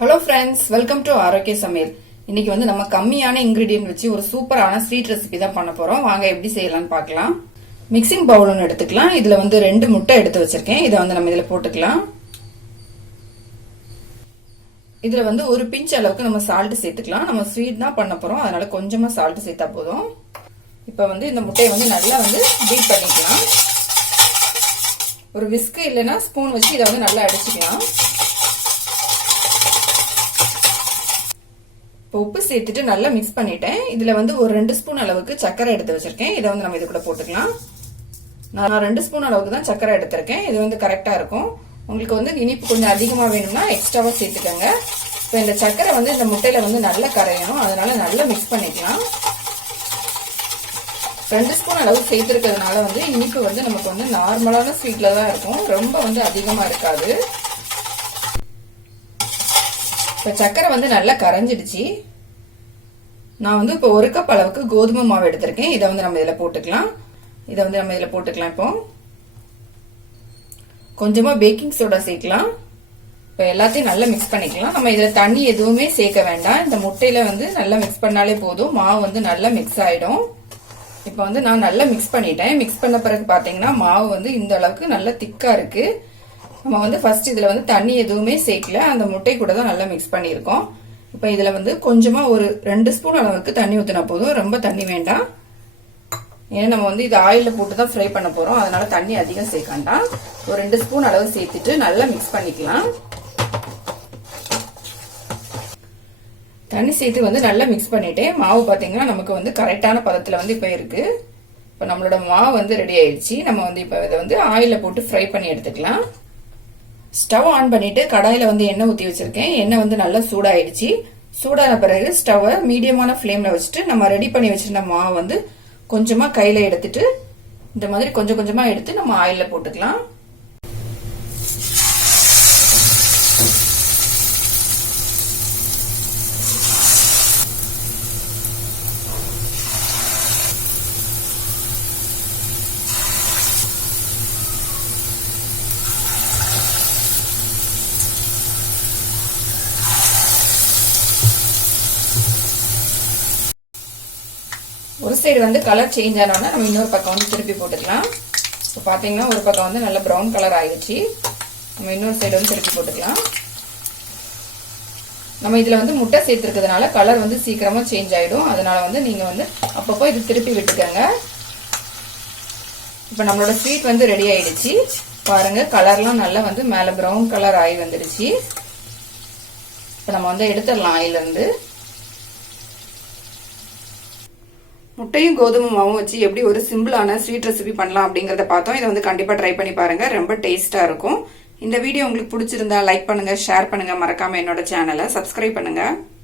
Hello friends, welcome to ஆரோக்கிய சமையல். இன்னைக்கு வந்து நம்ம கம்மியான இன்கிரீடியன்ட் வச்சு ஒரு சூப்பரான ஸ்வீட் ரெசிபி தான் பண்ண போறோம். வாங்க எப்படி செய்யலாம்னு பார்க்கலாம். மிக்சிங் பவுல் ஒன்று எடுத்துக்கலாம். இதுல வந்து 2 முட்டை எடுத்து வச்சிருக்கேன். இதை வந்து நம்ம இதுல போட்டுக்கலாம். இதுல வந்து ஒரு பிஞ்ச் அளவுக்கு நம்ம சால்ட் சேர்த்துக்கலாம். நம்ம ஸ்வீட் தான் பண்ண போறோம், அதனால கொஞ்சமா சால்ட் சேர்த்தா போதும். இப்ப வந்து இந்த முட்டையை வந்து நல்லா வந்து பீட் பண்ணிக்கலாம். ஒரு விஸ்க் இல்லைன்னா ஸ்பூன் வச்சு இதை வந்து நல்லா அடிச்சுக்கலாம். இப்போ உப்பு சேர்த்துட்டு நல்லா மிக்ஸ் பண்ணிட்டேன். இதுல வந்து ஒரு 2 ஸ்பூன் அளவுக்கு சர்க்கரை எடுத்து வச்சிருக்கேன். இதை வந்து நம்ம இது கூட போட்டுக்கலாம். நான் 2 ஸ்பூன் அளவுக்கு தான் சர்க்கரை எடுத்திருக்கேன். இது வந்து கரெக்டா இருக்கும். உங்களுக்கு வந்து இனிப்பு கொஞ்சம் அதிகமா வேணும்னா எக்ஸ்ட்ராவா சேர்த்துக்கோங்க. இப்போ இந்த சர்க்கரை வந்து இந்த முட்டையில வந்து நல்லா கரையணும், அதனால நல்லா மிக்ஸ் பண்ணிக்கலாம். 2 ஸ்பூன் அளவு சேர்த்துருக்கிறதுனால வந்து இனிப்பு வந்து நமக்கு வந்து நார்மலான ஸ்வீட்ல தான் இருக்கும், ரொம்ப வந்து அதிகமா இருக்காது. இப்ப சர்க்கரை வந்து நல்லா கரைஞ்சிடுச்சு. நான் வந்து இப்போ 1 கப் அளவுக்கு கோதுமை மாவு எடுத்திருக்கேன். இதை வந்து நம்ம இதுல போட்டுக்கலாம். இப்போ கொஞ்சமா பேக்கிங் சோடா சேர்க்கலாம். இப்ப எல்லாத்தையும் நல்லா மிக்ஸ் பண்ணிக்கலாம். நம்ம இதுல தண்ணி எதுவுமே சேர்க்க வேண்டாம். இந்த முட்டையில வந்து நல்லா மிக்ஸ் பண்ணாலே போதும். மாவு வந்து நல்லா மிக்ஸ் ஆயிடும். இப்ப வந்து நான் நல்லா மிக்ஸ் பண்ணிட்டேன். மிக்ஸ் பண்ண பிறகு பாத்தீங்கன்னா மாவு வந்து இந்த அளவுக்கு நல்லா திக்கா இருக்கு. நம்ம வந்து ஃபர்ஸ்ட் இதுல வந்து தண்ணி எதுவுமே சேர்க்கல, அந்த முட்டை கூட தான் நல்லா மிக்ஸ் பண்ணியிருக்கோம். இப்ப இதுல வந்து கொஞ்சமா ஒரு 2 ஸ்பூன் அளவுக்கு தண்ணி ஊத்தினா போதும், ரொம்ப தண்ணி வேண்டாம். ஏன்னா நம்ம வந்து இது ஆயில போட்டு தான் ஃப்ரை பண்ண போறோம், அதனால தண்ணி அதிகம் சேர்க்காண்டாம். ஒரு 2 ஸ்பூன் அளவு சேர்த்துட்டு நல்லா மிக்ஸ் பண்ணிக்கலாம். தண்ணி சேர்த்து வந்து நல்லா மிக்ஸ் பண்ணிட்டேன். மாவு பாத்தீங்கன்னா நமக்கு வந்து கரெக்டான பதத்துல வந்து இப்ப இருக்கு. இப்ப நம்மளோட மாவு வந்து ரெடி ஆயிடுச்சு. நம்ம வந்து இப்ப இதை வந்து ஆயில போட்டு ஃப்ரை பண்ணி எடுத்துக்கலாம். ஸ்டவ் ஆன் பண்ணிட்டு கடாயில வந்து எண்ணெய் ஊத்தி வச்சிருக்கேன். எண்ணெய் வந்து நல்லா சூடாயிடுச்சு. சூடான பிறகு ஸ்டவ்வை மீடியமான ஃப்ளேம்ல வச்சுட்டு நம்ம ரெடி பண்ணி வச்சிருந்த மாவு வந்து கொஞ்சமா கையில எடுத்துட்டு இந்த மாதிரி கொஞ்சம் கொஞ்சமா எடுத்து நம்ம ஆயில போட்டுக்கலாம். ஒரு சைடு வந்து கலர் சேஞ்ச் ஆனோன்னா நம்ம இன்னொரு பக்கம் வந்து திருப்பி போட்டுக்கலாம். இப்போ பாத்தீங்கன்னா ஒரு பக்கம் வந்து நல்ல ப்ரௌன் கலர் ஆயிடுச்சு. நம்ம இன்னொரு சைடு வந்து திருப்பி போட்டுக்கலாம். நம்ம இதுல வந்து முட்டை சேர்த்துருக்கிறதுனால கலர் வந்து சீக்கிரமா சேஞ்ச் ஆயிடும், அதனால வந்து நீங்க வந்து அப்பப்போ இது திருப்பி விட்டுக்கோங்க. இப்போ நம்மளோட ஸ்வீட் வந்து ரெடி ஆயிடுச்சு. பாருங்க, கலர்லாம் நல்லா வந்து மேல ப்ரௌன் கலர் ஆகி வந்துடுச்சு. இப்போ நம்ம வந்து எடுத்துடலாம் ஆயில இருந்து. முட்டையும் கோதுமை மாவும் வச்சு எப்படி ஒரு சிம்பிளான ஸ்வீட் ரெசிபி பண்ணலாம் அப்படிங்கறத பார்த்தோம். இதை வந்து கண்டிப்பா ட்ரை பண்ணி பாருங்க, ரொம்ப டேஸ்டா இருக்கும். இந்த வீடியோ உங்களுக்கு பிடிச்சிருந்தா லைக் பண்ணுங்க, ஷேர் பண்ணுங்க, மறக்காம என்னோட சேனலை சப்ஸ்கிரைப் பண்ணுங்க.